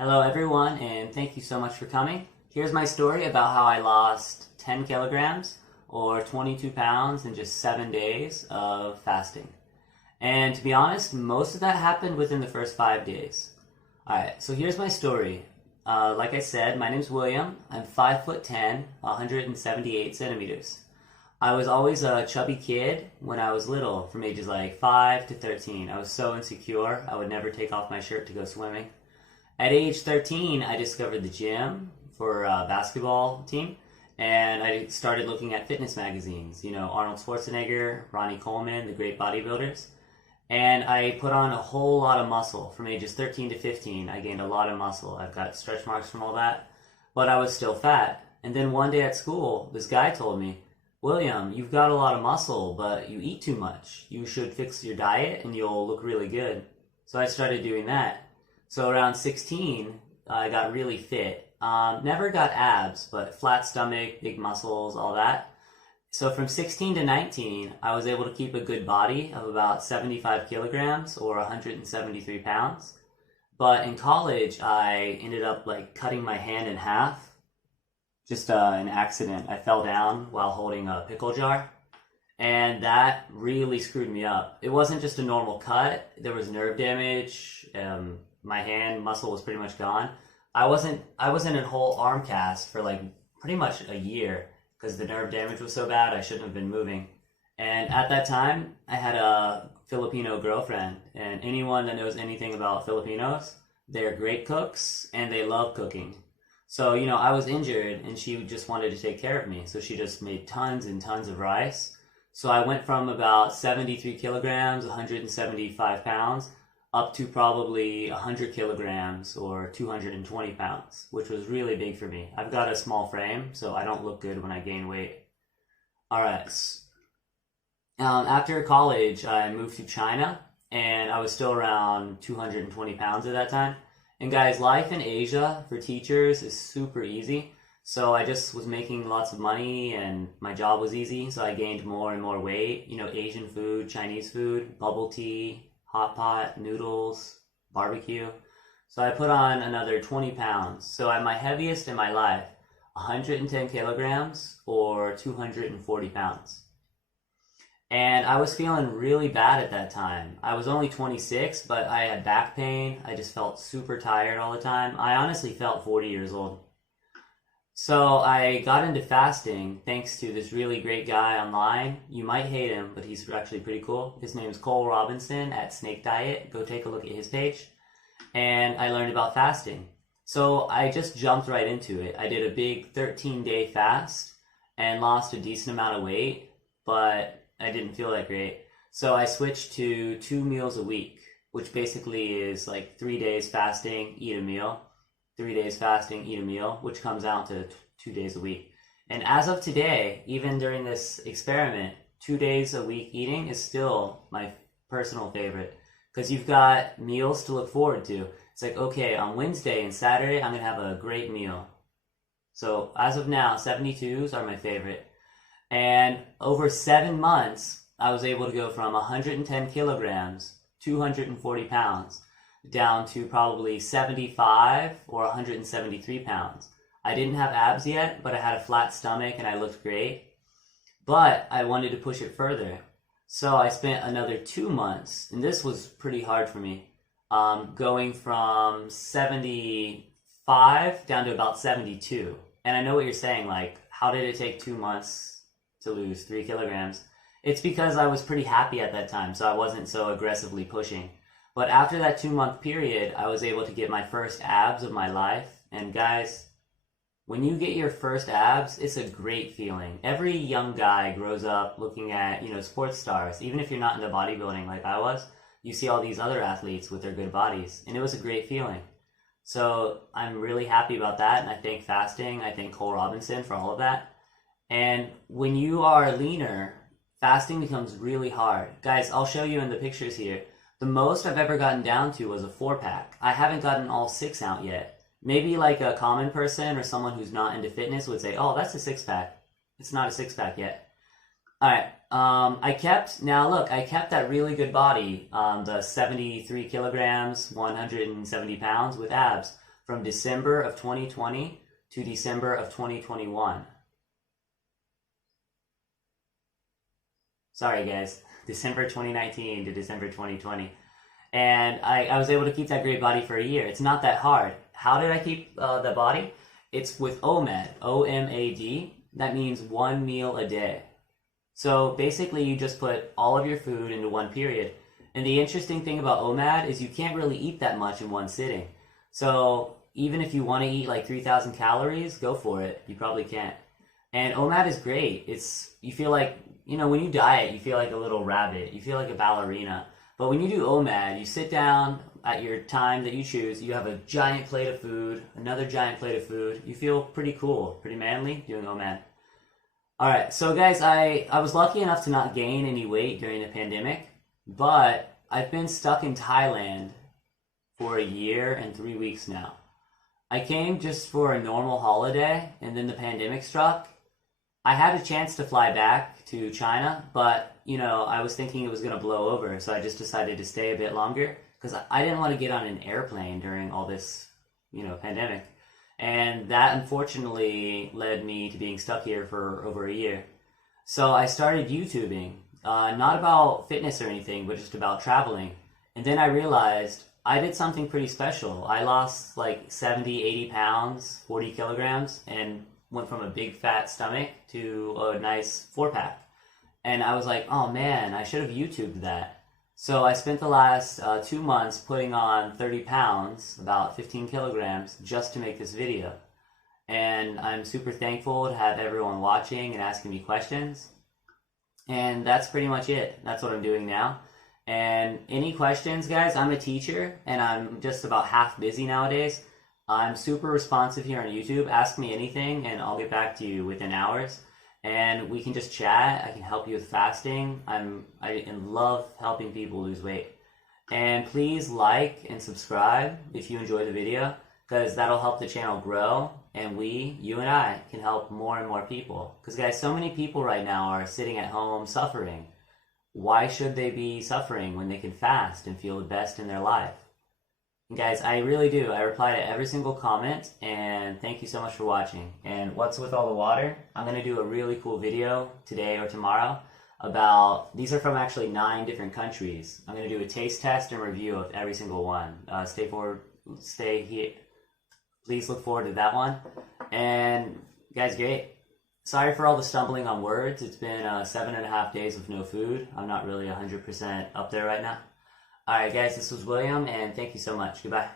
Hello, everyone, and thank you so much for coming. Here's my story about how I lost 10 kilograms or 22 pounds in just 7 days of fasting. And to be honest, most of that happened within the first 5 days. Alright, so here's my story. Like I said, my name's William. I'm 5'10", 178 centimeters. I was always a chubby kid when I was little, from ages like 5 to 13. I was so insecure, I would never take off my shirt to go swimming. At age 13, I discovered the gym for a basketball team, and I started looking at fitness magazines, Arnold Schwarzenegger, Ronnie Coleman, the great bodybuilders. And I put on a whole lot of muscle from ages 13 to 15. I gained a lot of muscle. I've got stretch marks from all that, but I was still fat. And then one day at school, this guy told me, William, you've got a lot of muscle, but you eat too much. You should fix your diet and you'll look really good. So I started doing that. So around 16, I got really fit. Never got abs, but flat stomach, big muscles, all that. So from 16 to 19, I was able to keep a good body of about 75 kilograms or 173 pounds. But in college, I ended up cutting my hand in half. Just an accident. I fell down while holding a pickle jar. And that really screwed me up. It wasn't just a normal cut. There was nerve damage. My hand muscle was pretty much gone. I wasn't in a whole arm cast for pretty much a year because the nerve damage was so bad I shouldn't have been moving. And at that time, I had a Filipino girlfriend, and anyone that knows anything about Filipinos, they're great cooks and they love cooking. So, I was injured and she just wanted to take care of me. So she just made tons and tons of rice. So I went from about 73 kilograms, 175 pounds, up to probably 100 kilograms or 220 pounds, which was really big for me. I've got a small frame, so I don't look good when I gain weight. All right. After college, I moved to China, and I was still around 220 pounds at that time. And guys, life in Asia for teachers is super easy. So I just was making lots of money, and my job was easy, so I gained more and more weight. Asian food, Chinese food, bubble tea, hot pot, noodles, barbecue. So I put on another 20 pounds. So at my heaviest in my life, 110 kilograms or 240 pounds. And I was feeling really bad at that time. I was only 26, but I had back pain. I just felt super tired all the time. I honestly felt 40 years old. So I got into fasting thanks to this really great guy online. You might hate him, but he's actually pretty cool. His name is Cole Robinson at Snake Diet. Go take a look at his page. And I learned about fasting. So I just jumped right into it. I did a big 13-day fast and lost a decent amount of weight, but I didn't feel that great. So I switched to 2 meals a week, which basically is 3 days fasting, eat a meal. 3 days fasting, eat a meal, which comes out to 2 days a week. And as of today, even during this experiment, 2 days a week eating is still my personal favorite because you've got meals to look forward to. It's okay, on Wednesday and Saturday, I'm going to have a great meal. So as of now, 72s are my favorite. And over 7 months, I was able to go from 110 kilograms, 240 pounds, down to probably 75 or 173 pounds. I didn't have abs yet, but I had a flat stomach and I looked great. But I wanted to push it further. So I spent another 2 months, and this was pretty hard for me, going from 75 down to about 72. And I know what you're saying, how did it take 2 months to lose 3 kilograms? It's because I was pretty happy at that time, so I wasn't so aggressively pushing. But after that 2-month period, I was able to get my first abs of my life. And guys, when you get your first abs, it's a great feeling. Every young guy grows up looking at, sports stars. Even if you're not into bodybuilding like I was, you see all these other athletes with their good bodies. And it was a great feeling. So I'm really happy about that. And I thank fasting. I thank Cole Robinson for all of that. And when you are leaner, fasting becomes really hard. Guys, I'll show you in the pictures here. The most I've ever gotten down to was a 4-pack. I haven't gotten all 6 out yet. Maybe a common person or someone who's not into fitness would say, oh, that's a 6-pack. It's not a 6-pack yet. All right. I kept that really good body, the 73 kilograms, 170 pounds with abs from December of 2020 to December of 2021. Sorry guys, December 2019 to December 2020. And I was able to keep that great body for a year. It's not that hard. How did I keep the body? It's with OMAD, O-M-A-D. That means 1 meal a day. So basically you just put all of your food into one period. And the interesting thing about OMAD is you can't really eat that much in one sitting. So even if you want to eat like 3,000 calories, go for it. You probably can't. And OMAD is great. You feel like, when you diet, you feel like a little rabbit. You feel like a ballerina. But when you do OMAD, you sit down at your time that you choose, you have a giant plate of food, another giant plate of food. You feel pretty cool, pretty manly doing OMAD. Alright, so guys, I was lucky enough to not gain any weight during the pandemic, but I've been stuck in Thailand for a year and 3 weeks now. I came just for a normal holiday, and then the pandemic struck. I had a chance to fly back to China, but I was thinking it was going to blow over, so I just decided to stay a bit longer because I didn't want to get on an airplane during all this, pandemic. And that unfortunately led me to being stuck here for over a year. So I started YouTubing, not about fitness or anything, but just about traveling. And then I realized I did something pretty special. I lost like 70, 80 pounds, 40 kilograms, and went from a big fat stomach to a nice 4-pack. And I was like, oh man, I should have YouTubed that. So I spent the last 2 months putting on 30 pounds, about 15 kilograms, just to make this video. And I'm super thankful to have everyone watching and asking me questions. And that's pretty much it. That's what I'm doing now. And any questions, guys? I'm a teacher, and I'm just about half busy nowadays. I'm super responsive here on YouTube. Ask me anything, and I'll get back to you within hours. And we can just chat. I can help you with fasting. I love helping people lose weight. And please like and subscribe if you enjoy the video, because that'll help the channel grow. And you and I, can help more and more people. Because guys, so many people right now are sitting at home suffering. Why should they be suffering when they can fast and feel the best in their life? And guys, I really do. I reply to every single comment, and thank you so much for watching. And what's with all the water? I'm going to do a really cool video today or tomorrow about, these are from actually 9 different countries. I'm going to do a taste test and review of every single one. Stay here. Please look forward to that one. And guys, great. Sorry for all the stumbling on words. It's been 7.5 days with no food. I'm not really 100% up there right now. Alright guys, this was William, and thank you so much. Goodbye.